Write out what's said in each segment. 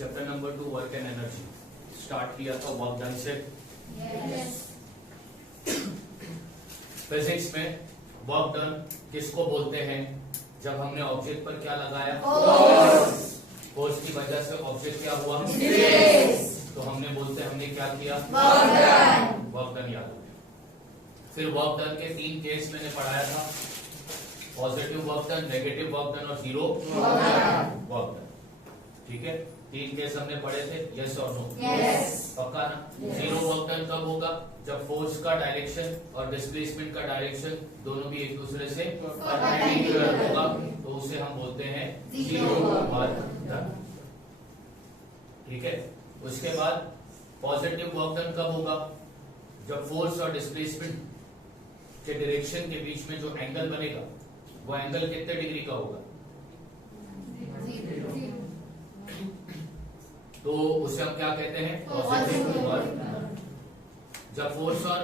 Chapter number 2 work and energy start किया था work done से। फिजिक्स में वर्क डन किसको बोलते हैं? जब हमने ऑब्जेक्ट पर क्या लगाया, फोर्स की वजह से ऑब्जेक्ट क्या हुआ, तो हमने बोलते हमने क्या किया, वर्क डन। याद हो गया। फिर वर्क डन के 3 केस मैंने पढ़ाया था, positive work done, negative work done और जीरो वर्क डन। ठीक है, 3 केस हमने पढ़े थे, यस और नो? पक्का ना? जीरो वर्क डन कब होगा? जब फोर्स का डायरेक्शन और डिस्प्लेसमेंट का डायरेक्शन दोनों भी एक दूसरे से परपेंडिकुलर होगा, तो उसे हम बोलते हैं जीरो वर्क डन। ठीक है, उसके बाद पॉजिटिव वर्क डन कब होगा? जब फोर्स और डिस्प्लेसमेंट के डायरेक्शन के बीच में जो एंगल बनेगा वो एंगल कितने डिग्री का होगा? तो उसे हम क्या कहते हैं? Positive work done. जब फोर्स और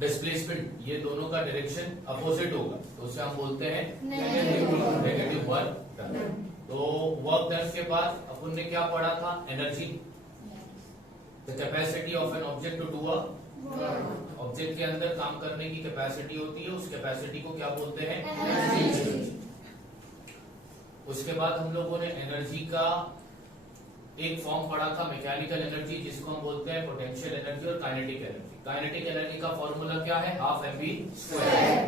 डिस्प्लेसमेंट ये दोनों का डायरेक्शन अपोजिट होगा तो उसे हम बोलते हैं नेगेटिव वर्क डन। तो वर्क डन के बाद अपन ने क्या पढ़ा था? Energy, the capacity of an object to do a object के अंदर काम करने की कैपेसिटी होती है, उस कैपेसिटी को क्या बोलते हैं? एनर्जी। उसके बाद हम लोगों ने एनर्जी का एक फॉर्म पढ़ा था, मैकेनिकल एनर्जी, जिसको हम बोलते हैं पोटेंशियल एनर्जी और काइनेटिक एनर्जी। काइनेटिक एनर्जी का फॉर्मूला क्या है? Half mv²।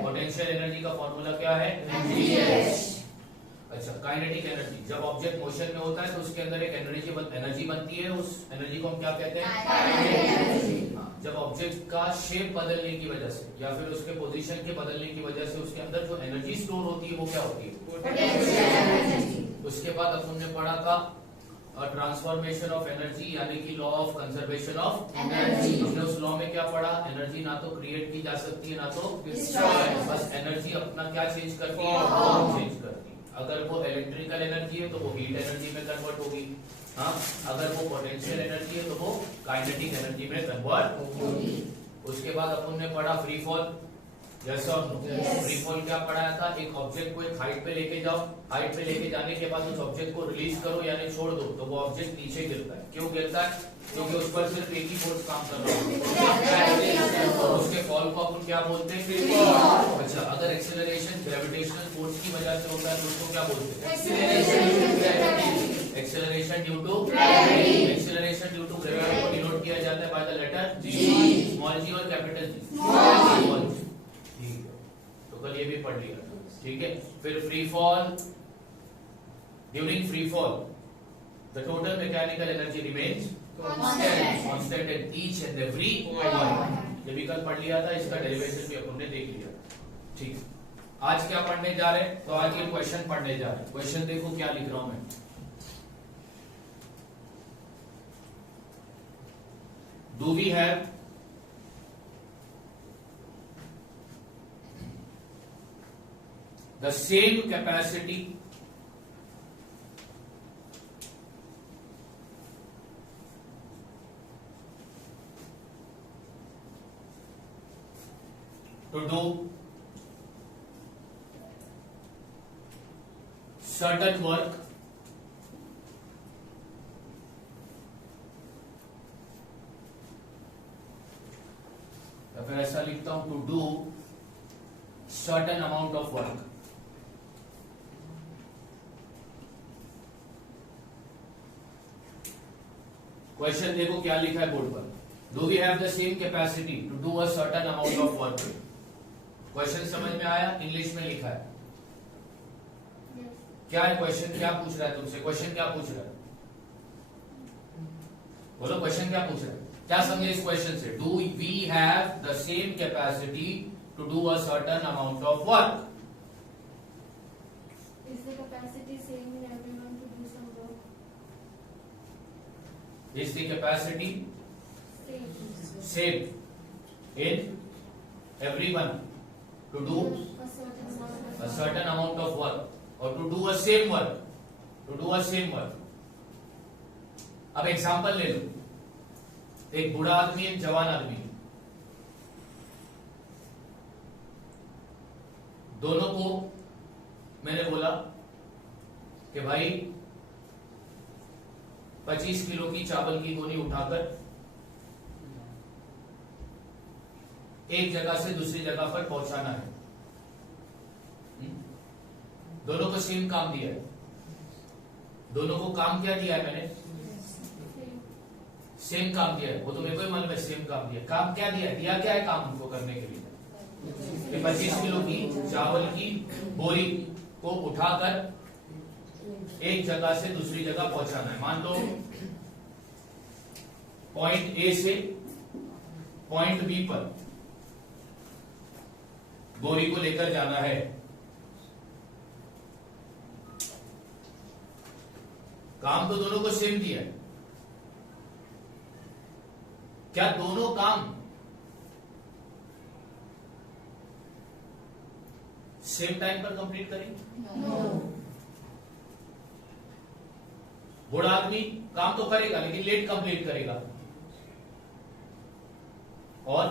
पोटेंशियल एनर्जी का फॉर्मूला क्या है? mgh। अच्छा, काइनेटिक एनर्जी, जब ऑब्जेक्ट मोशन में होता है तो उसके अंदर एक एनर्जी बनती है, उस एनर्जी को हम क्या कहते हैं? Kinetic energy. जब ऑब्जेक्ट का शेप बदलने की वजह से या फिर उसके पोजीशन के बदलने की वजह से उसके अंदर जो एनर्जी स्टोर होती है वो क्या होती है? Potential energy. उसके बाद अपन ने पढ़ा था ट्रांसफॉर्मेशन ऑफ एनर्जी, यानी कि law of conservation of energy. हमने उस लॉ में क्या पढ़ा? एनर्जी ना तो क्रिएट की जा सकती है ना तो डिस्ट्रॉय, बस एनर्जी अपना क्या चेंज करती है? फॉर्म चेंज करती है। अगर वो इलेक्ट्रिकल एनर्जी है तो वो हीट एनर्जी में कन्वर्ट होगी, हाँ, अगर वो पोटेंशियल एनर्जी है तो वो काइनेटिक एनर्जी में कन्वर्ट होगी। उसके बाद अपन ने पढ़ा फ्री फॉल, यस और नो? फ्री फॉल क्या पढ़ाया था? एक ऑब्जेक्ट को एक हाइट पे लेके जाओ, हाइट पे लेके जाने के बाद उस ऑब्जेक्ट को रिलीज करो यानी छोड़ दो तो वो ऑब्जेक्ट नीचे गिरता है। क्यों गिरता है? क्योंकि उस पर सिर्फ एक ही फोर्स काम कर रहा है, उसके फॉल को अपन क्या बोलते हैं? Free fall. अच्छा, अगर एक्सेलरेशन ग्रेविटेशनल फोर्स की वजह से होता है तो उसको क्या बोलते हैं? Acceleration due to gravity. Acceleration due to gravity को डिनोट किया जाता है by the letter G, small G और कैपिटल जी, स्मॉल जी। ठीक है, तो कल ये भी पढ़ लिया। ठीक है, फिर free fall, during free fall the total mechanical energy remains constant in each and every point. ये भी कल पढ़ लिया था, इसका डेरिवेशन भी अपन ने देख लिया। ठीक, आज क्या पढ़ने जा रहे हैं? तो आज ये क्वेश्चन पढ़ने जा रहे हैं। क्वेश्चन देखो क्या लिख रहा हूं मैं। Do we have the same capacity to do certain work या फिर ऐसा लिखता हूं to do certain amount of work. Question देखो क्या लिखा है बोर्ड पर। Do we have the same capacity to do a certain amount of work? Question समझ में आया? इंग्लिश में लिखा है। क्या है क्वेश्चन? क्या पूछ रहा है तुमसे? क्वेश्चन क्या पूछ रहा है? बोलो, क्वेश्चन क्या पूछ रहा है? क्या समझे इस क्वेश्चन से? Do we have the same capacity to do a certain amount of work? Is the capacity same in everyone to do some work? Is the capacity Same. same in everyone to do A a certain amount of work or to do a same work? To do a same work. अब example ले लो, एक बूढ़ा आदमी एक जवान आदमी, दोनों को मैंने बोला कि भाई 25 किलो की चावल की बोरी उठाकर एक जगह से दूसरी जगह पर पहुंचाना है। दोनों को सेम काम दिया है। दोनों को काम क्या दिया है मैंने? सेम काम दिया है। वो तो मेरे को ही मालूम है सेम काम दिया है। काम क्या दिया है? दिया क्या है काम उनको करने के लिए? कि 25 किलो की चावल की बोरी को उठाकर एक जगह से दूसरी जगह पहुंचाना है। मान लो पॉइंट ए से पॉइंट बी पर बोरी को लेकर जाना है। काम तो दोनों को सेम दिया है। क्या दोनों काम सेम टाइम पर कंप्लीट करेंगे? बूढ़ा आदमी काम तो करेगा लेकिन लेट कंप्लीट करेगा, और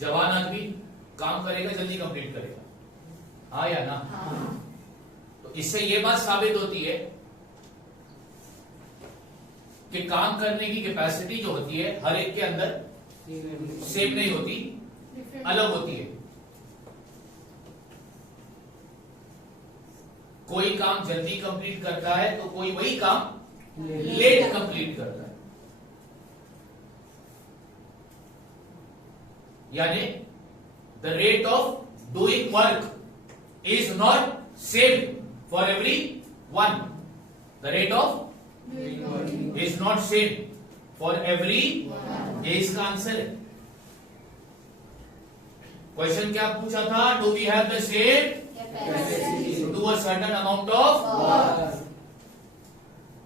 जवान आदमी काम करेगा जल्दी कंप्लीट करेगा। हाँ या ना? तो इससे ये बात साबित होती है कि काम करने की कैपेसिटी जो होती है हर एक के अंदर सेम नहीं होती, अलग होती है। कोई काम जल्दी कंप्लीट करता है तो कोई वही काम लेट कंप्लीट करता है। यानी the rate of doing work is not same for every one. The rate of is not same for every, ये इसका आंसर है। क्वेश्चन क्या पूछा था? Do we have the same to a certain amount of work.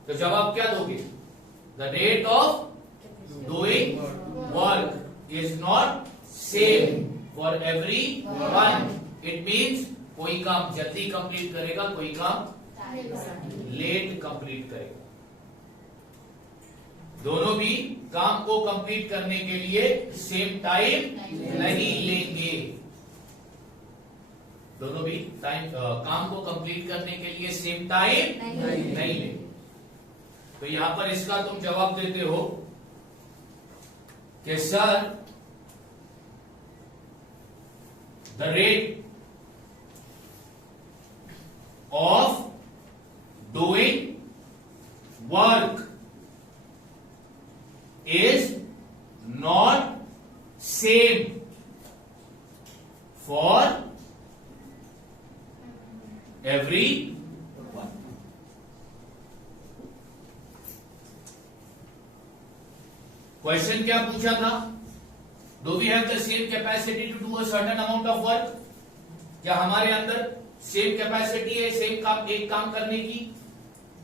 तो जवाब क्या दोगे? The rate of doing work is not same for every one. It means कोई काम जल्दी कंप्लीट करेगा, कोई काम लेट कंप्लीट करेगा। दोनों भी काम को कंप्लीट करने के लिए सेम टाइम नहीं लेंगे। दोनों भी काम को कंप्लीट करने के लिए सेम टाइम नहीं लेंगे। तो यहां पर इसका तुम जवाब देते हो कि sir the rate of doing work is not same for every one. Question क्या पूछा था? Do we have the same capacity to do a certain amount of work? क्या हमारे अंदर सेम कैपेसिटी है सेम काम, एक काम करने की?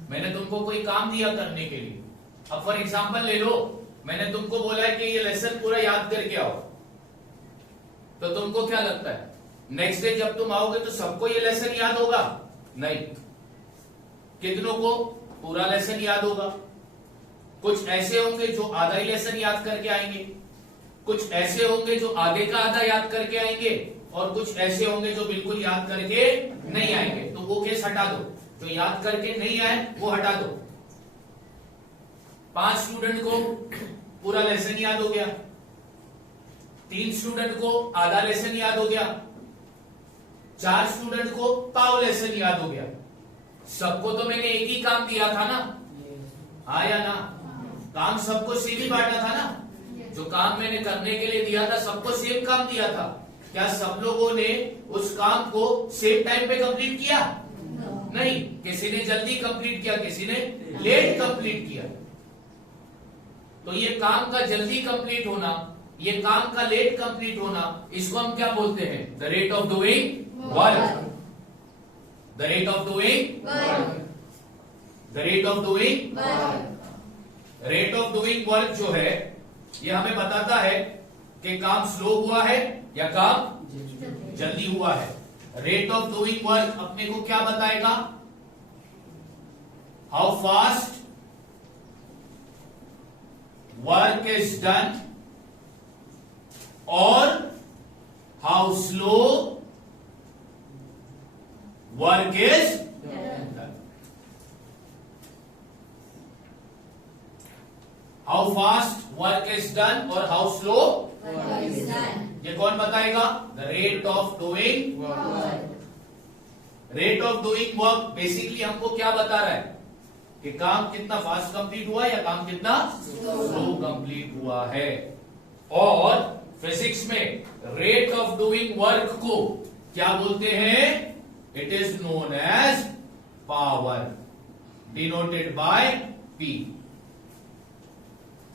मैंने तुमको कोई काम दिया करने के लिए। अब फॉर एग्जाम्पल ले लो, मैंने तुमको बोला है कि ये लेसन पूरा याद करके आओ। तो तुमको क्या लगता है नेक्स्ट डे जब तुम आओगे तो सबको ये लेसन याद होगा? नहीं। कितनों को पूरा लेसन याद होगा? कुछ ऐसे होंगे जो आधा ही लेसन याद करके आएंगे, कुछ ऐसे होंगे जो आधे का आधा याद करके आएंगे, और कुछ ऐसे होंगे जो बिल्कुल याद करके नहीं आएंगे। तो वो केस हटा दो, जो याद करके नहीं आए वो हटा दो। 5 स्टूडेंट को पूरा लेसन याद हो गया, 3 स्टूडेंट को आधा लेसन याद हो गया, 4 स्टूडेंट को पाव लेसन याद हो गया। सबको तो मैंने एक ही काम दिया था ना? हाँ या ना? काम सबको सेम ही बांटा था ना? जो काम मैंने करने के लिए दिया था सबको सेम काम दिया था। क्या सब लोगों ने उस काम को सेम टाइम पे कंप्लीट किया? नहीं। किसी ने जल्दी कंप्लीट किया, किसी ने लेट कंप्लीट किया। तो ये काम का जल्दी कंप्लीट होना, ये काम का लेट कंप्लीट होना, इसको हम क्या बोलते हैं? The rate of doing work. The rate of doing work. The rate of doing work. Rate of doing work जो है ये हमें बताता है कि काम स्लो हुआ है या काम जल्दी हुआ है। रेट ऑफ डूइंग वर्क अपने को क्या बताएगा? How fast work is done or how slow work is done. How fast work is done और हाउ स्लो ये कौन बताएगा? The rate of doing. Rate of doing work basically हमको क्या बता रहा है कि काम कितना फास्ट कंप्लीट हुआ या काम कितना स्लो कंप्लीट हुआ है। और फिजिक्स में रेट ऑफ डूइंग वर्क को क्या बोलते हैं? It is known as power, denoted by P.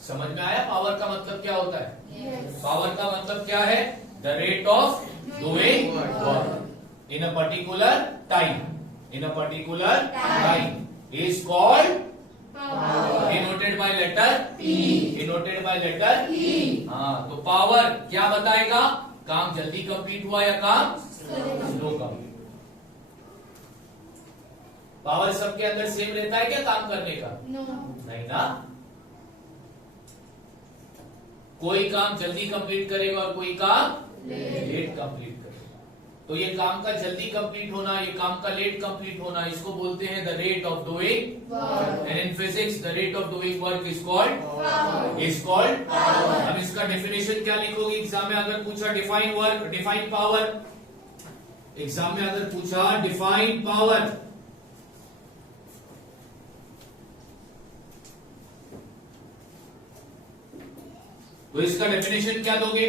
समझ में आया पावर का मतलब क्या होता है? Yes. पावर का मतलब क्या है? The rate of doing work in a particular time, in a particular time is called Power. denoted by letter P, denoted by letter P। हाँ, तो पावर क्या बताएगा? काम जल्दी कंप्लीट हुआ या काम स्लो कंप्लीट। पावर सबके अंदर सेम रहता है क्या काम करने का? No. नहीं ना, कोई काम जल्दी कंप्लीट करेगा और कोई काम लेट कंप्लीट करेगा। तो ये काम का जल्दी कंप्लीट होना, ये काम का लेट कंप्लीट होना, इसको बोलते हैं the rate of doing work. And in physics the rate of doing work is called power. अब इसका डेफिनेशन क्या लिखोगे एग्जाम में अगर पूछा? Define work, define power. Exam में अगर पूछा डिफाइन पावर, तो इसका डेफिनेशन क्या दोगे?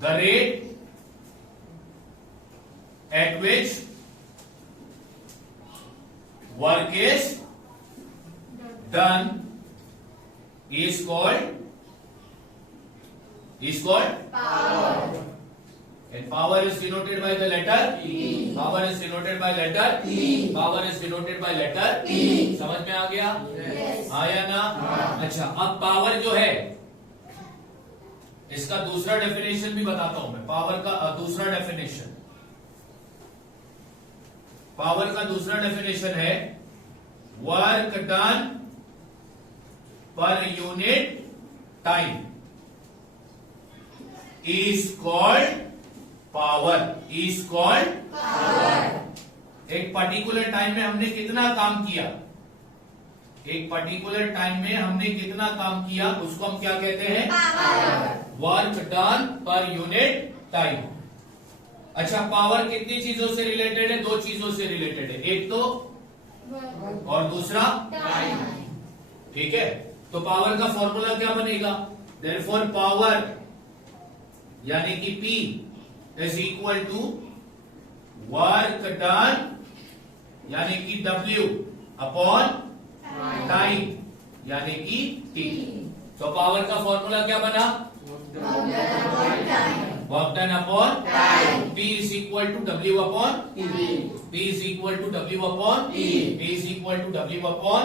The rate at which work is done is called Power. and power is denoted by the letter P. power is denoted by letter P. power is denoted by letter P. समझ में आ गया? Yes. आया ना? अच्छा, अब power जो है इसका दूसरा डेफिनेशन भी बताता हूं मैं। पावर का दूसरा डेफिनेशन, पावर का दूसरा डेफिनेशन है वर्क डन पर unit time is called power, is called Power. एक पर्टिकुलर टाइम में हमने कितना काम किया, एक पर्टिकुलर टाइम में हमने कितना काम किया उसको हम क्या कहते हैं? Power. वर्क डन पर यूनिट टाइम। अच्छा, पावर कितनी चीजों से रिलेटेड है? दो चीजों से रिलेटेड है, एक तो Work. और दूसरा Time. ठीक है। तो पावर का फॉर्मूला क्या बनेगा? देयरफॉर पावर यानी कि P is equal to work done यानी कि W अपॉन टाइम यानी कि T। तो पावर का फॉर्मूला क्या बना? Work done upon P is equal to W upon P is equal to W upon P is equal to W upon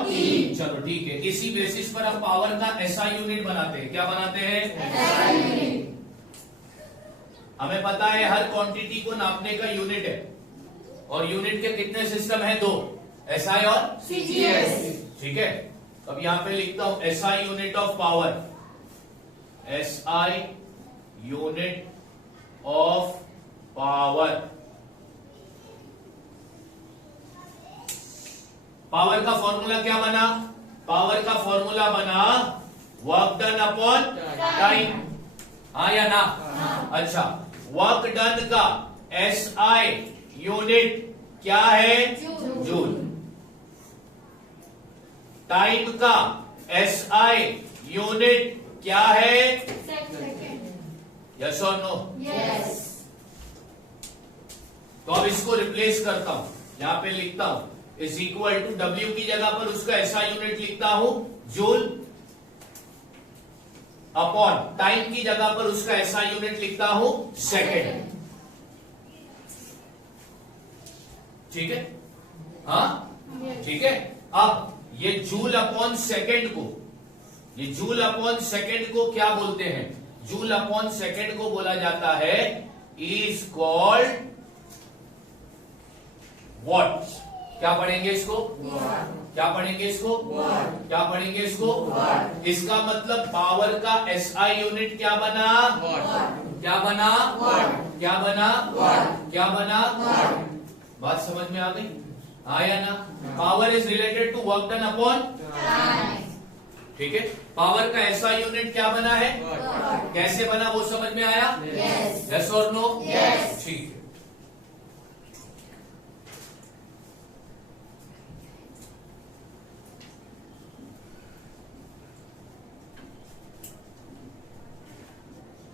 चलो ठीक है। इसी बेसिस पर हम पावर का SI यूनिट बनाते हैं। क्या बनाते हैं? हमें पता है हर क्वांटिटी को नापने का यूनिट है और यूनिट के कितने सिस्टम है? दो, SI और CGS. ठीक है। अब यहां पे लिखता हूं SI unit of power, SI unit of power. Power का फॉर्मूला क्या बना? पावर का फॉर्मूला बना वर्क डन अपॉन टाइम। हाँ या ना? अच्छा, वर्क डन का SI यूनिट क्या है? जूल। टाइम का SI यूनिट क्या है? Second. यस और नो? Yes. तो अब इसको रिप्लेस करता हूं, यहां पे लिखता हूं इज इक्वल टू W की जगह पर उसका SI यूनिट लिखता हूं जूल, अपॉन टाइम की जगह पर उसका SI यूनिट लिखता हूं सेकेंड। ठीक है? हाँ Yes. ठीक है। अब ये जूल अपॉन सेकेंड को, ये जूल अपॉन सेकेंड को क्या बोलते हैं? जूल अपॉन सेकेंड को बोला जाता है इज कॉल्ड वॉट। क्या पढ़ेंगे इसको? क्या पढ़ेंगे इसको? क्या पढ़ेंगे इसको? इसका मतलब पावर का SI यूनिट क्या बना? क्या बना? क्या बना? क्या बना? बात समझ में आ गई? हाँ या ना? Power is related to work done upon, ठीक है। पावर का ऐसा यूनिट क्या बना है, कैसे बना वो समझ में आया? यस और नो? ठीक है।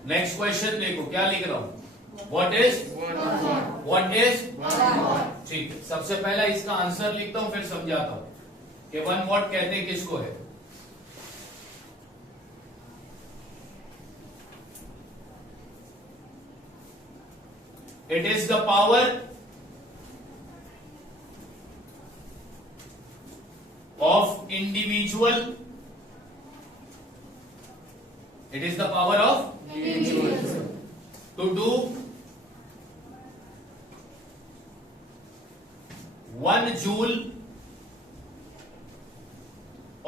नेक्स्ट क्वेश्चन देखो क्या लिख रहा हूं, व्हाट इज, ठीक है। सबसे पहला इसका आंसर लिखता हूं फिर समझाता हूं कि 1 वॉट कहते हैं किसको है। It is the power of individual, it is the power of to do 1 joule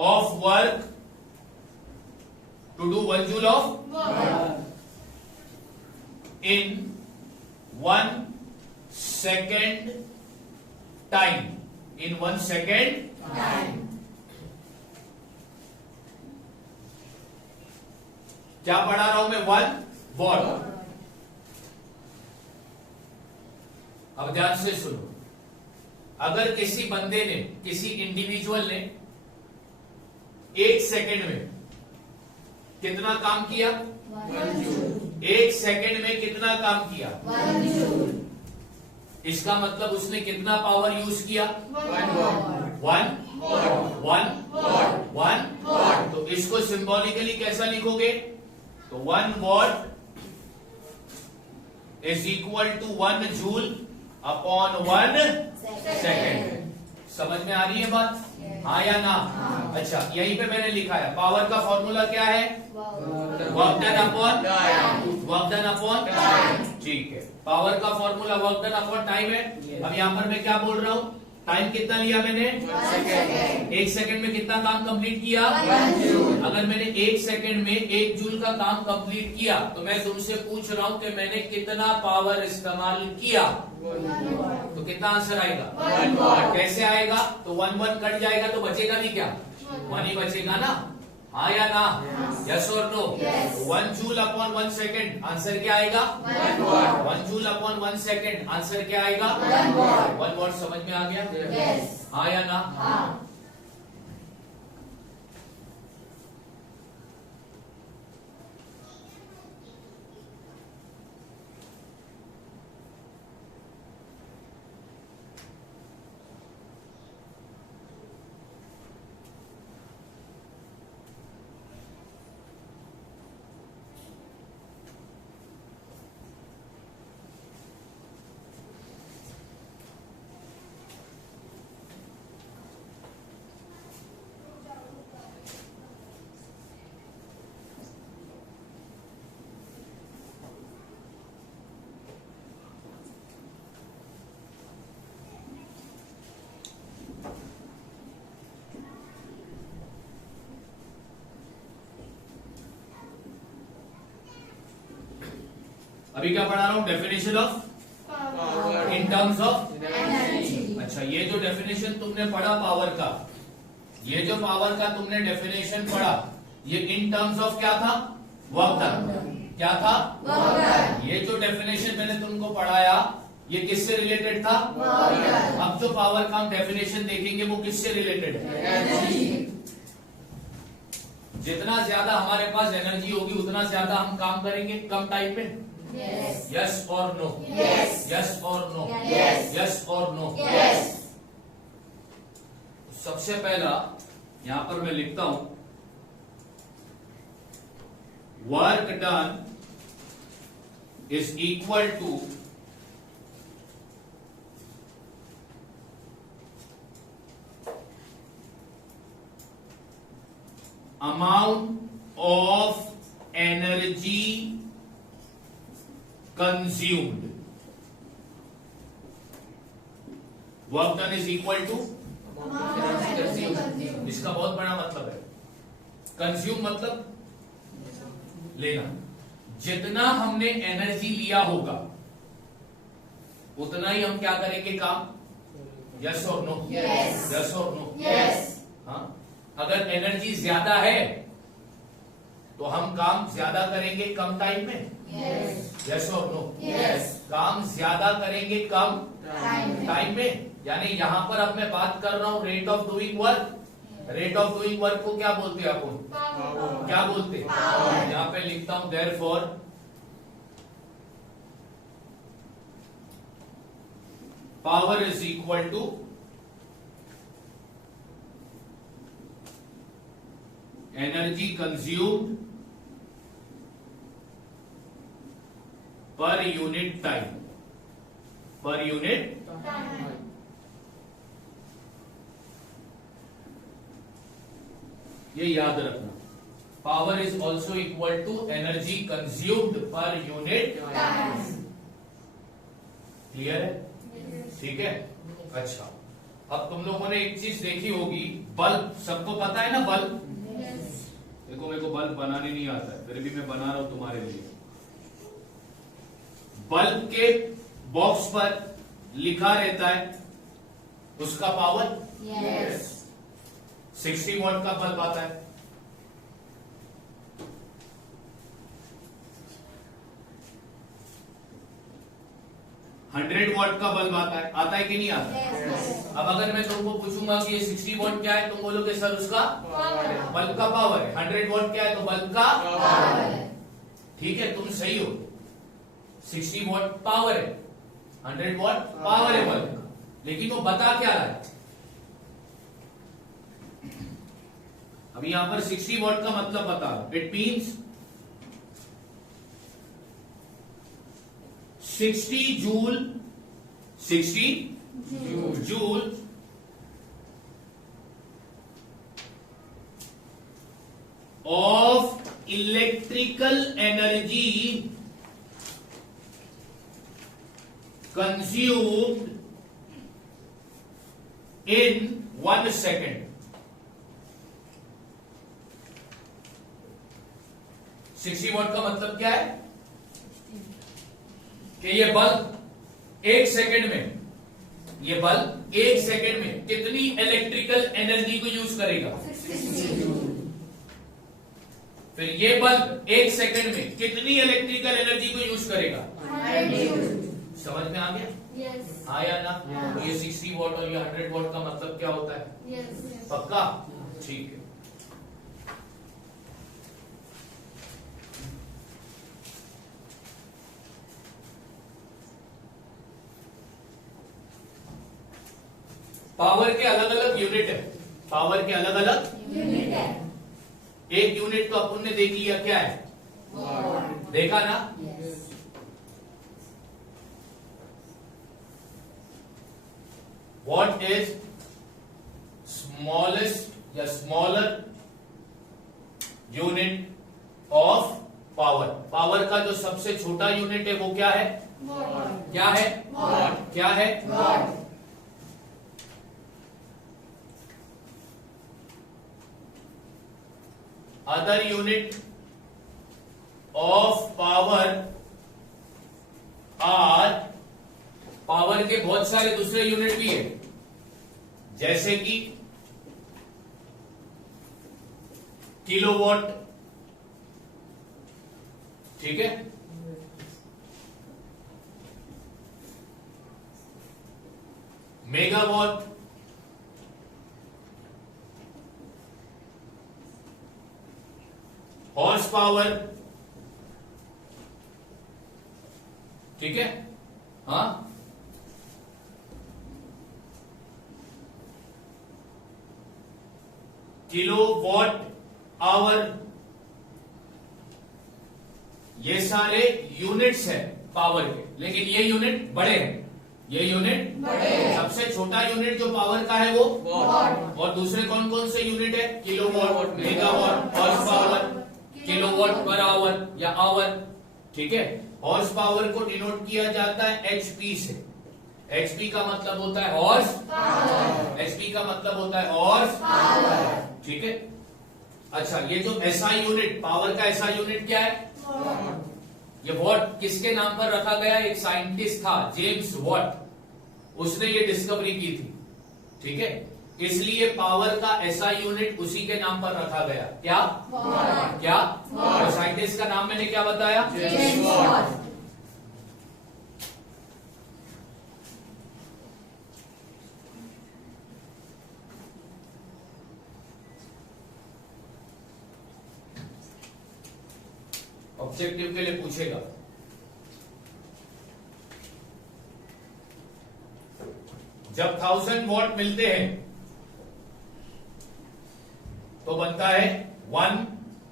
of work, to do 1 joule of in 1 second time, in 1 second time. क्या पढ़ा रहा हूं मैं, 1 वॉट। अब ध्यान से सुनो, अगर किसी बंदे ने, किसी इंडिविजुअल ने 1 सेकंड में कितना काम किया, 1 सेकंड में कितना काम किया, इसका मतलब उसने कितना पावर यूज किया, 1 तो इसको सिंबॉलिकली कैसा लिखोगे, तो 1 watt is equal to 1 joule upon 1 second. समझ में आ रही है बात, हाँ या ना? अच्छा, यहीं पे मैंने लिखा है पावर का फॉर्मूला क्या है, वर्क डन अपॉन, ठीक है। पावर का formula work done upon time है। अब यहां पर मैं क्या बोल रहा हूं, टाइम कितना लिया मैंने, 1 सेकंड में कितना काम कंप्लीट किया, अगर मैंने 1 सेकंड में 1 जूल का काम कंप्लीट किया तो मैं तुमसे पूछ रहा हूं कि मैंने कितना पावर इस्तेमाल किया, तो कितना आंसर आएगा, 1 वॉट। कैसे आएगा, तो 1 कट जाएगा तो बचेगा नहीं क्या, 1 ही बचेगा ना, हाँ या ना? यस और no? 1 joule upon 1 second, answer क्या आएगा, 1 जूल अपॉन 1 सेकेंड, आंसर क्या आएगा, 1 वॉट। समझ में आ गया, हाँ या ना? अभी क्या पढ़ा रहा हूं, definition of in terms of energy. अच्छा, ये जो डेफिनेशन तुमने पढ़ा पावर का, ये जो पावर का तुमने डेफिनेशन पढ़ा, ये इन टर्म्स ऑफ क्या था, वर्क डन। क्या था, वर्क डन। ये जो डेफिनेशन मैंने तुमको पढ़ाया ये किससे रिलेटेड था, अब जो पावर का हम डेफिनेशन देखेंगे वो किससे रिलेटेड है, जितना ज्यादा हमारे पास एनर्जी होगी उतना ज्यादा हम काम करेंगे कम टाइम में। यस और नो, यस और नो, यस और नो। सबसे पहला यहां पर मैं लिखता हूं, work done is equal to amount of energy consumed. Work done is equal to, इसका बहुत बड़ा मतलब है, कंज्यूम मतलब लेना। जितना हमने एनर्जी लिया होगा उतना ही हम क्या करेंगे, काम। यस और नो? Yes. यस और नो? Yes. हाँ, अगर एनर्जी ज्यादा है तो हम काम ज्यादा करेंगे कम टाइम में? Yes. यस और नो? Yes. काम ज्यादा करेंगे कम Time. टाइम में, यानी यहां पर अब मैं बात कर रहा हूं rate of doing work. Rate of doing work को क्या बोलते हैं अपन? Power. क्या बोलते हैं? Power. यहां पे लिखता हूं therefore power is equal to energy consumed per unit time. Per unit Time. ये याद रखना, power is also equal to energy consumed per unit. Time. Clear है? Yes. ठीक है। अच्छा, अब तुम लोगों ने एक चीज देखी होगी, बल्ब सबको पता है ना? Bulb Yes. देखो, मेरे को बल्ब बनाने नहीं आता है, फिर भी मैं बना रहा हूं तुम्हारे लिए। बल्ब के बॉक्स पर लिखा रहता है उसका पावर। Yes. 60 वॉट का बल्ब आता है, 100 वॉट का बल्ब आता है कि नहीं आता? Yes. अब अगर मैं तुमको पूछूंगा कि ये 60 वॉट क्या है, तुम बोलोगे सर उसका Power. बल्ब का पावर है। 100 वॉट क्या है, तो बल्ब का। Power. ठीक है, तुम सही हो। 60 वॉट पावर है, 100 वॉट पावर है बल्ब का, लेकिन वो बता क्या रहा है? अभी यहां पर 60 वॉट का मतलब बता, it means 60 joule, 60 joule of electrical energy consumed in 1 second। 60 what का मतलब क्या है कि ये बल्ब 1 सेकंड में, ये बल्ब 1 सेकंड में कितनी इलेक्ट्रिकल एनर्जी को यूज करेगा? 60 फिर ये बल्ब 1 सेकंड में कितनी इलेक्ट्रिकल एनर्जी को यूज करेगा? 100 समझ में आ गया? Yes. हाँ या ना? तो ये 60 वॉट और ये 100 वॉट का मतलब क्या होता है? Yes. पक्का? ठीक है। पावर के अलग अलग यूनिट है, पावर के अलग अलग यूनिट है। एक यूनिट तो अपन ने देख लिया, क्या है? देखा ना? Yes. What is smallest या smaller unit of power? Power का जो सबसे छोटा यूनिट है वो क्या है? Watt. क्या है? Watt. क्या है? Watt. Other unit of power are, power के बहुत सारे दूसरे यूनिट भी है, जैसे कि किलोवाट। ठीक है, मेगावाट, हॉर्स पावर। ठीक है, हाँ, किलोवाट आवर, ये सारे यूनिट्स हैं पावर के, लेकिन ये यूनिट बड़े हैं, ये यूनिट बड़े हैं। सबसे छोटा यूनिट जो पावर का है वो Watt. और दूसरे कौन कौन से यूनिट है? Kilowatt, megawatt, horse power, kilowatt per hour या आवर। ठीक है, हॉर्स पावर को डिनोट किया जाता है एचपी से। एचपी का मतलब होता है हॉर्स Power. एचपी का मतलब होता है हॉर्स। Power. ठीक है, अच्छा, ये जो एसआई यूनिट, पावर का एसआई यूनिट क्या है? Watt. ये वॉट किसके नाम पर रखा गया? एक साइंटिस्ट था जेम्स वॉट, उसने ये डिस्कवरी की थी। ठीक है, इसलिए पावर का ऐसा यूनिट उसी के नाम पर रखा गया। क्या Watt. क्या Watt. तो साइंटिस्ट का नाम मैंने क्या बताया? James Watt. ऑब्जेक्टिव के लिए पूछेगा। जब 1000 वॉट मिलते हैं तो बनता है 1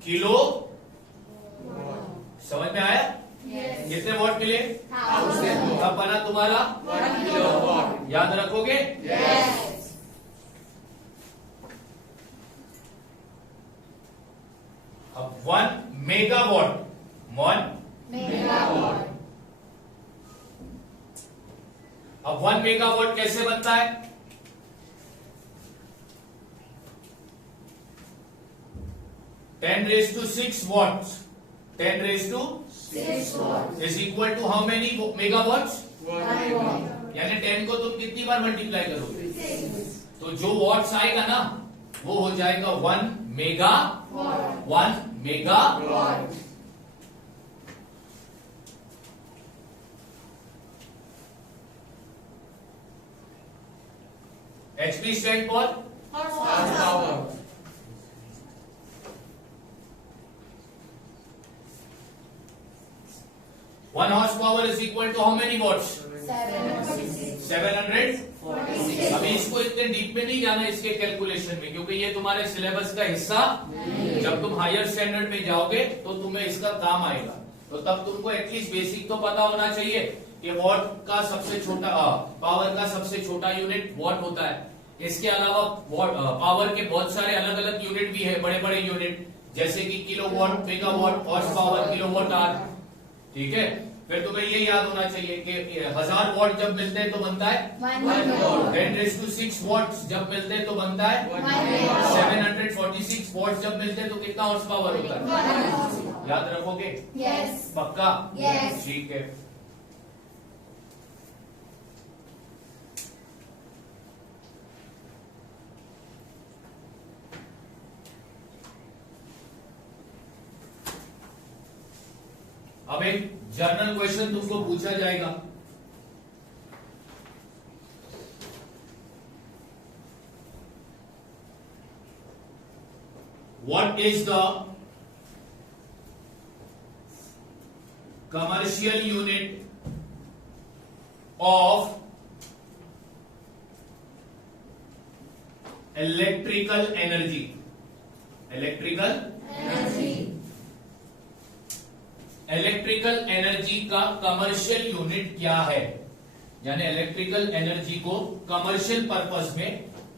किलो। समझ में आया? Yes. कितने वॉट मिले? 1000 watt. तब बना तुम्हारा 1 kilowatt. याद रखोगे? Yes. अब 1 मेगावाट 1 Megawatt. अब 1 मेगावाट कैसे बनता है? 10⁶ watts 6 watt. is equal to how many megawatts? 1 watt. यानी 10 को तुम कितनी बार मल्टीप्लाई करोगे? 6 तो जो वॉट्स आएगा ना वो हो जाएगा 1 mega watt. 1 mega. Watt. HP stand for Horsepower. 1 horsepower is equal to how many watts? 746. 700। अभी इसको इतने डीप में नहीं जाना इसके कैलकुलेशन में, क्योंकि ये तुम्हारे सिलेबस का हिस्सा जब तुम हायर स्टैंडर्ड में जाओगे तो तुम्हें इसका काम आएगा। तो तब तुमको एटलीस्ट बेसिक तो पता होना चाहिए कि वॉट का सबसे छोटा पावर का सबसे छोटा यूनिट वॉट होता है। इसके अलावा पावर के बहुत सारे अलग अलग यूनिट भी है, बड़े बड़े यूनिट, जैसे कि kilowatt, megawatt, horse power, kilowatt hour. ठीक है, फिर तुम्हें ये याद होना चाहिए कि 1000 वॉट जब मिलते हैं तो बनता है 1 watt. 10⁶ वॉट्स जब मिलते हैं तो बनता है 1 megawatt. 746 वॉट्स जब मिलते हैं तो कितना हॉर्स पावर होता है? याद रखोगे? Yes. पक्का? Yes. ठीक है। अब एक जनरल क्वेश्चन तुमको पूछा जाएगा। What is the commercial unit of electrical energy? Electrical Energy. Electrical energy का कमर्शियल यूनिट क्या है? यानी इलेक्ट्रिकल एनर्जी को कमर्शियल पर्पस में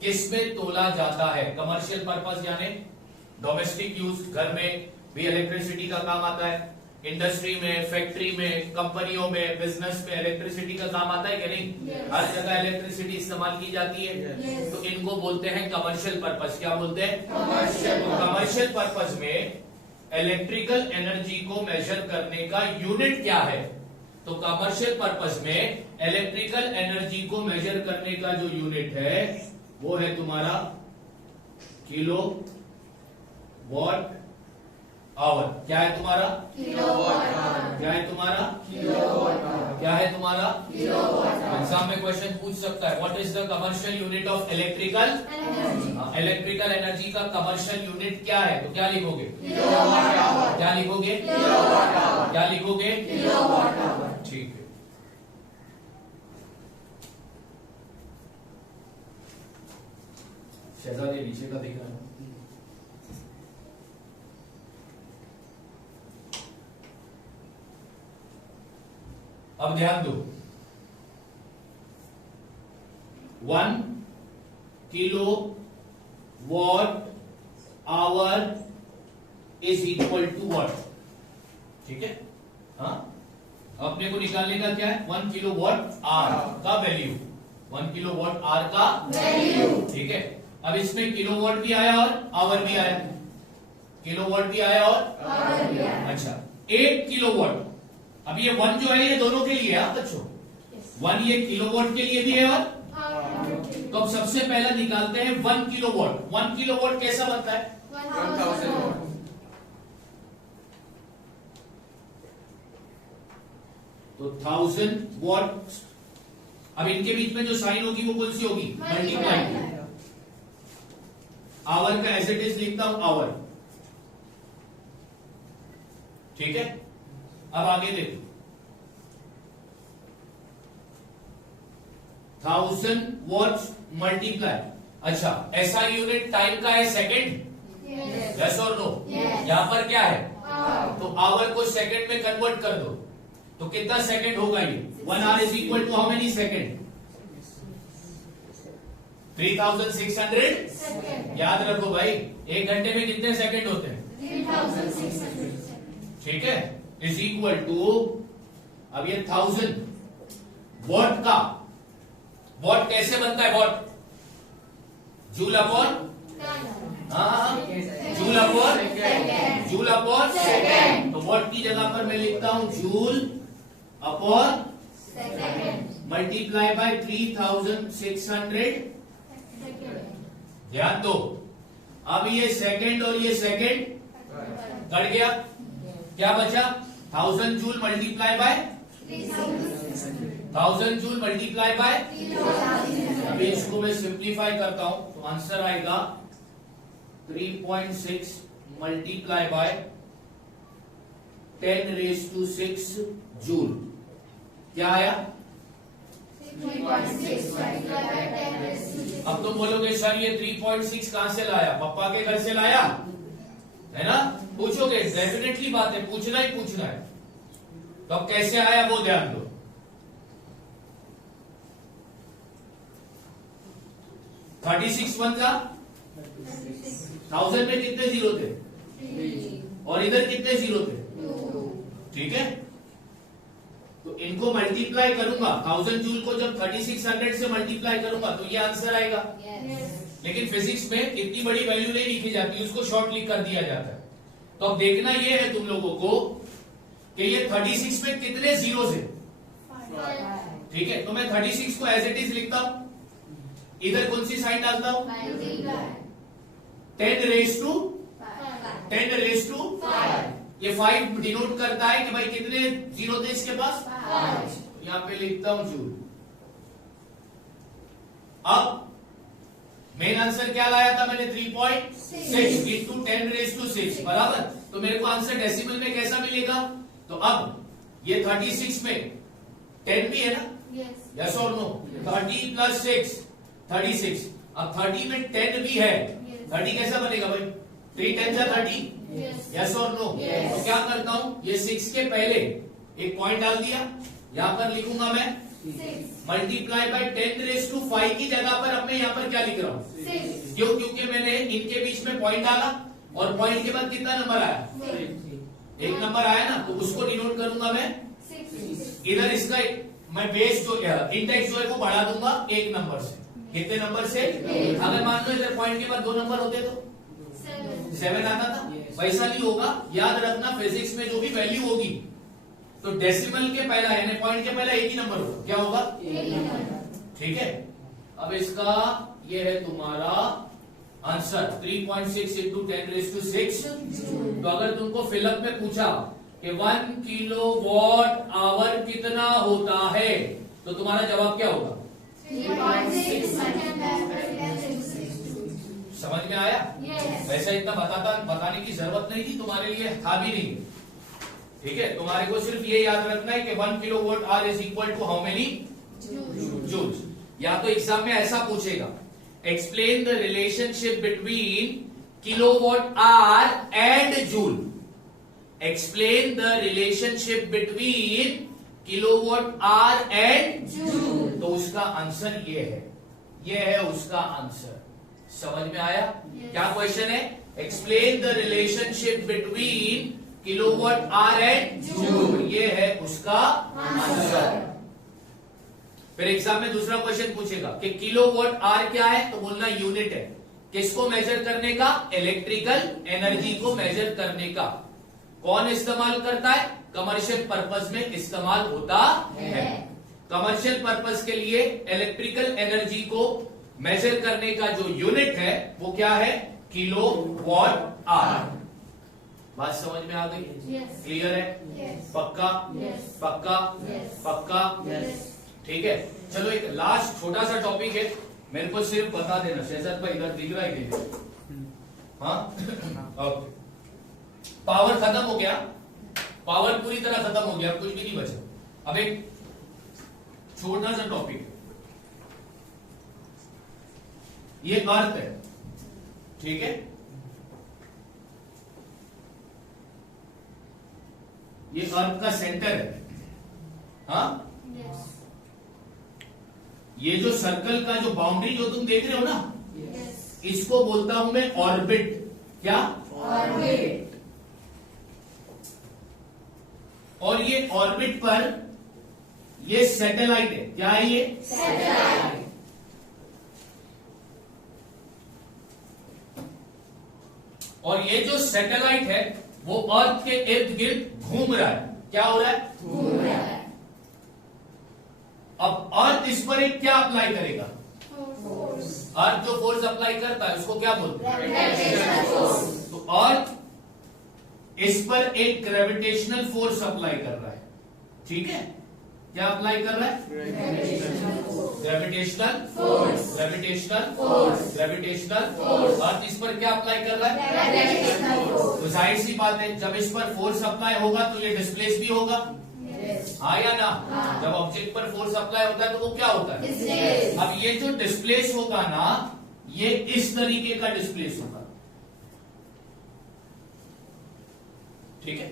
किस में तोला जाता है? कमर्शियल पर्पस यानी डोमेस्टिक यूज, घर में भी इलेक्ट्रिसिटी का काम आता है, इंडस्ट्री में, फैक्ट्री में, कंपनियों में, बिजनेस में इलेक्ट्रिसिटी का काम आता है कि नहीं? Yes. हर जगह इलेक्ट्रिसिटी इस्तेमाल की जाती है। Yes. तो इनको बोलते हैं कमर्शियल पर्पस। क्या बोलते हैं? Commercial. कमर्शियल पर्पस में इलेक्ट्रिकल एनर्जी को मेजर करने का यूनिट क्या है? तो कमर्शियल पर्पस में इलेक्ट्रिकल एनर्जी को मेजर करने का जो यूनिट है वो है तुम्हारा किलो वॉट आवर। क्या है तुम्हारा? Kilowatt hour. क्या है तुम्हारा? Kilowatt hour. क्या है तुम्हारा? Kilowatt hour. एग्जाम में क्वेश्चन पूछ सकता है, what is the commercial unit of electrical? Energy. Electrical energy का कमर्शियल यूनिट क्या है? तो क्या लिखोगे? Kilowatt hour. क्या लिखोगे? Kilowatt hour. क्या लिखोगे? Kilowatt hour. ठीक है। शहजाद ये नीचे का दिख रहा है। अब ध्यान दो, 1 kilowatt hour is equal to watt? ठीक है, हाँ, अपने को निकालने का क्या है? 1 किलो वॉट आर का वैल्यू, 1 किलो वॉट आर का Value. ठीक है। अब इसमें किलो वॉट भी आया और आवर भी आया, किलो वॉट भी आया और Hour भी आया. अच्छा 1 किलो वॉट। अब ये 1 जो है ये दोनों के लिए है बच्चों, 1 ये किलो वॉट के लिए भी है और Hour. तो अब सबसे पहला निकालते हैं 1 किलोवाट। 1 किलोवाट कैसा बनता है? 1000 watt. तो 1000 वॉट। अब इनके बीच में जो साइन होगी वो कौन सी होगी? मल्टीप्लाई। आवर का एज इट इज लिखता हूं आवर। ठीक है, अब आगे देखो 1000 वॉट मल्टीप्लाई। अच्छा, ऐसा यूनिट टाइम का है सेकंड? Yes. यस और नो? Yes. यहां पर क्या है? Hour. तो आवर को सेकंड में कन्वर्ट कर दो तो कितना सेकंड होगा ये? 1 hour is equal to how many second? 3600। Second. याद रखो भाई, एक घंटे में कितने सेकंड होते हैं? 3600. ठीक है, इज इक्वल टू, अब ये 1000 वॉट का, वॉट कैसे बनता है? वॉट जूल अपॉन, हाँ joule upon, Second. Joule upon Second. तो वॉट की जगह पर मैं लिखता हूं joule upon Second. Multiply by 3600। Second. ध्यान दो, अब ये सेकंड और ये सेकंड कट गया, क्या बचा? 1000 joule multiply by 1000 joule multiply by. अभी इसको मैं सिंप्लीफाई करता हूं तो आंसर आएगा 3.6 मल्टीप्लाई बाय 10⁶ जूल। क्या आया? 3.6 multiplied by 10⁶. अब तुम बोलोगे सर ये 3.6 कहां से लाया? पापा के घर से लाया है ना? पूछोगे, डेफिनेटली बात है, पूछना ही पूछना है। तो अब कैसे आया वो ध्यान दो। 36 वन जा 1000 में कितने जीरो थे? 3. और इधर कितने जीरो थे? 2. ठीक है, तो इनको मल्टीप्लाई करूंगा, 1000 जूल को जब 3600 से मल्टीप्लाई करूंगा तो ये आंसर आएगा। Yes. लेकिन फिजिक्स में इतनी बड़ी वैल्यू नहीं लिखी जाती, उसको शॉर्ट लिख कर दिया जाता है। तो अब देखना ये है तुम लोगों को कि ये 36 में कितने जीरो है। 5. ठीक है, तो मैं 36 को एज इट इज लिखता हूं, इधर कौन सी साइन डालता हूं? 10⁻⁵ ये 5 डिनोट करता है कि भाई कितने जीरो थे इसके पास? 5. यहां पे लिखता हूं जूल। अब मेन आंसर क्या लाया था मैंने? 3.6 इंटू 10⁻⁶ बराबर। तो मेरे को आंसर डेसिमल में कैसा मिलेगा? तो अब ये 36 में 10 भी है ना? Yes. यस और नो? 30 + 6 36। अब 30 में 10 भी है, 30 कैसा बनेगा भाई? 3 10 जा 30। Yes. यस और नो? Yes. तो क्या करता हूं, ये 6 के पहले एक पॉइंट डाल दिया, यहां पर लिखूंगा मैं 6. मल्टीप्लाई बाय 10⁵ की जगह पर अब मैं यहां पर क्या लिख रहा हूं? 6. क्यों? क्योंकि मैंने इनके बीच में पॉइंट डाला और पॉइंट के बाद कितना नंबर आया? 6. एक नंबर आया ना, तो उसको डिनोट करूंगा मैं 6. इधर, इसका मैं बेस जो इंडेक्स जो है वो बढ़ा दूंगा 1 नंबर से। कितने नंबर से? अगर मान लो इधर पॉइंट के बाद 2 नंबर होते तो 7 आता था। वैसा नहीं होगा, याद रखना फिजिक्स में जो भी वैल्यू होगी तो डेसिमल के पहला यानी पॉइंट के पहला एक ही नंबर होगा। क्या होगा? ठीक है, अब इसका ये है तुम्हारा आंसर 3.6 इंटू 10⁶। तो अगर तुमको फिलअप में पूछा कि 1 किलोवाट आवर कितना होता है तो तुम्हारा जवाब क्या होगा? 3.6 multiplied by 10⁶. समझ में आया? Yes. वैसा इतना बताने की जरूरत नहीं थी, तुम्हारे लिए था भी नहीं। ठीक है, तुम्हारे को सिर्फ ये याद रखना है कि 1 kilowatt hour is equal to how many joules. या तो एग्जाम में ऐसा पूछेगा, explain the relationship between kilowatt hour and joule. Explain the relationship between kilowatt hour and joule. तो उसका आंसर ये है उसका आंसर। समझ में आया? Yes. क्या क्वेश्चन है? Explain the relationship between kilowatt hour and joule, ये है उसका आंसर। फिर एग्जाम में दूसरा क्वेश्चन पूछेगा कि किलोवाट आवर क्या है, तो बोलना यूनिट है। किसको मेजर करने का? इलेक्ट्रिकल एनर्जी को मेजर करने का। कौन इस्तेमाल करता है? कमर्शियल पर्पस में इस्तेमाल होता है। कमर्शियल पर्पस के लिए इलेक्ट्रिकल एनर्जी को मेजर करने का जो यूनिट है वो क्या है? Kilowatt hour. बात समझ में आ गई? Yes. क्लियर है? Yes. पक्का? Yes. पक्का? Yes. पक्का? Yes. ठीक है, चलो एक लास्ट छोटा सा टॉपिक है, मेरे को सिर्फ बता देना। शहजाद भाई इधर दिख रहा है कि? हाँ ओके। पावर खत्म हो गया, पावर पूरी तरह खत्म हो गया, कुछ भी नहीं बचा। अब एक छोटा सा टॉपिक है, ये अर्थ है, ठीक है? ये अर्थ का सेंटर है, हाँ? Yes. ये जो सर्कल का जो बाउंड्री जो तुम देख रहे हो ना, Yes. इसको बोलता हूं मैं ऑर्बिट। क्या? Orbit. और ये ऑर्बिट पर ये सैटेलाइट है। क्या है ये? Satellite. और ये जो सैटेलाइट है वो अर्थ के इर्द गिर्द घूम रहा है। क्या हो रहा है? घूम रहा है। अब अर्थ इस पर एक क्या अप्लाई करेगा? Force. अर्थ जो फोर्स अप्लाई करता है उसको क्या बोलते हैं? Gravitational force. तो अर्थ इस पर एक ग्रेविटेशनल फोर्स अप्लाई कर रहा है, ठीक है? क्या अप्लाई कर रहा है? Gravitational force. Gravitational Force. Gravitational Force. Gravitational Force. अर्थ इस पर क्या अप्लाई कर रहा है? Gravitational force. तो जाहिर सी बात है, जब इस पर फोर्स अप्लाई होगा तो ये डिस्प्लेस भी होगा, Yes. हाँ या ना? हाँ। जब ऑब्जेक्ट पर फोर्स अप्लाई होता है तो वो क्या होता है? Displace. अब ये जो डिस्प्लेस होगा ना, ये इस तरीके का डिस्प्लेस होगा, ठीक है?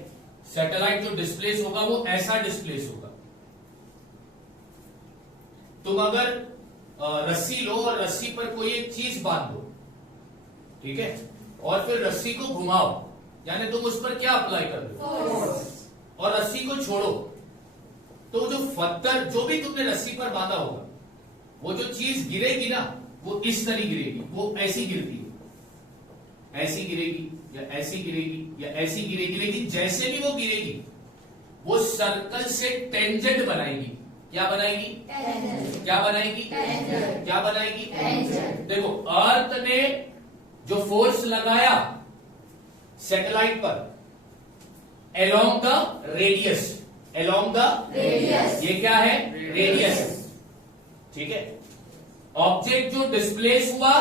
सैटेलाइट जो डिस्प्लेस होगा वो ऐसा डिस्प्लेस होगा। तुम अगर रस्सी लो और रस्सी पर कोई एक चीज बांध दो, ठीक है, और फिर रस्सी को घुमाओ, यानी तुम उस पर क्या अप्लाई कर दो? Force. और रस्सी को छोड़ो, तो जो पत्थर जो भी तुमने रस्सी पर बांधा होगा, वो जो चीज गिरेगी ना, वो इस तरह गिरेगी, वो ऐसी गिरती है, ऐसी गिरेगी या ऐसी गिरेगी या ऐसी गिरेगी, लेकिन जैसे भी वो गिरेगी वो सर्कल से टेंजेंट बनाएगी। क्या बनाएगी? Tangent. क्या बनाएगी? Tangent. क्या बनाएगी? Tangent. देखो, अर्थ ने जो फोर्स लगाया सैटेलाइट पर along the radius, along the Radius. ये क्या है? रेडियस, ठीक है? ऑब्जेक्ट जो डिस्प्लेस हुआ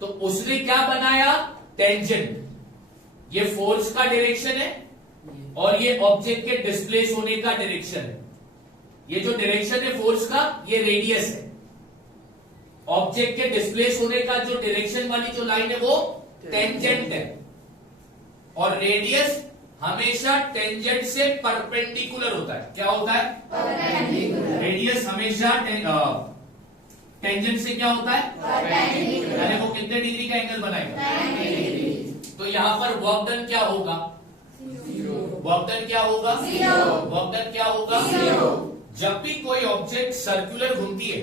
तो उसने क्या बनाया? टेंजेंट। ये फोर्स का डायरेक्शन है और ये ऑब्जेक्ट के डिस्प्लेस होने का डायरेक्शन है। ये जो डायरेक्शन है फोर्स का, ये रेडियस है। ऑब्जेक्ट के डिस्प्लेस होने का जो डायरेक्शन वाली जो लाइन है वो टेंजेंट है, और रेडियस हमेशा टेंजेंट से परपेंडिकुलर होता है। क्या होता है? Perpendicular. रेडियस हमेशा टेंजेंट से क्या होता है? Perpendicular. यानी वो कितने डिग्री का एंगल बनाएगा? 90 degrees. तो यहां पर वर्क डन क्या होगा? Zero. वर्क डन क्या होगा? Zero. वर्क डन क्या होगा? Zero. जब भी कोई ऑब्जेक्ट सर्कुलर घूमती है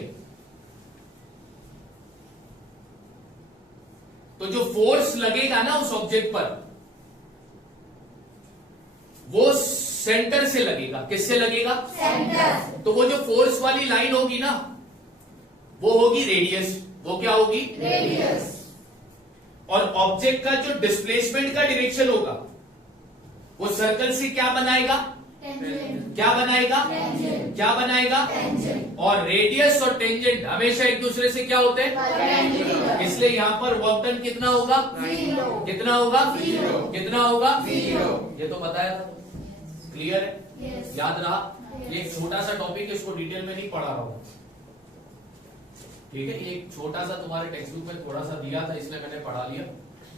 तो जो फोर्स लगेगा ना उस ऑब्जेक्ट पर, वो सेंटर से लगेगा। किससे लगेगा? Center. तो वो जो फोर्स वाली लाइन होगी ना, वो होगी रेडियस। वो क्या होगी? Radius. और ऑब्जेक्ट का जो डिस्प्लेसमेंट का डायरेक्शन होगा वो सर्कल से क्या बनाएगा? Tangent. क्या बनाएगा? Tangent. क्या बनाएगा? Tangent. और रेडियस और टेंजेंट हमेशा एक दूसरे से क्या होते हैं? Perpendicular. इसलिए यहां पर वर्क डन कितना होगा? Zero. कितना होगा? Zero. कितना होगा? Zero. ये तो बताया था। क्लियर है? Yes. याद रहा? Yes. ये एक छोटा सा टॉपिक है, इसको डिटेल में नहीं पढ़ा रहा हूं, ठीक है? ये एक छोटा सा तुम्हारे टेक्स्ट बुक में थोड़ा सा दिया था, इसलिए मैंने पढ़ा लिया,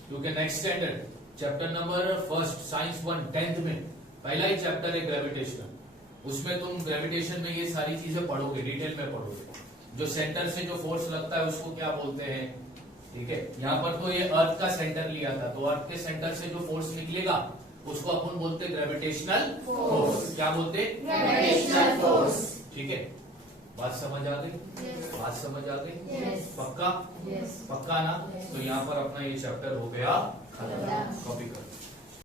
क्योंकि next standard chapter number first science 1 10th में पहला ही चैप्टर है ग्रेविटेशन, उसमें तुम ग्रेविटेशन में ये सारी चीजें पढ़ोगे, डिटेल में पढ़ोगे। जो सेंटर से जो फोर्स लगता है उसको क्या बोलते हैं, ठीक है? यहाँ पर तो ये अर्थ का सेंटर लिया था, तो अर्थ के सेंटर से जो फोर्स निकलेगा उसको अपन बोलते ग्रेविटेशनल फोर्स। क्या बोलते? Gravitational force. ठीक है? बात समझ आ गई? Yes. बात समझ आ गई? Yes. पक्का? Yes. पक्का ना? Yes. तो यहाँ पर अपना ये चैप्टर हो गया खत्म। खत्म। कॉपी करो।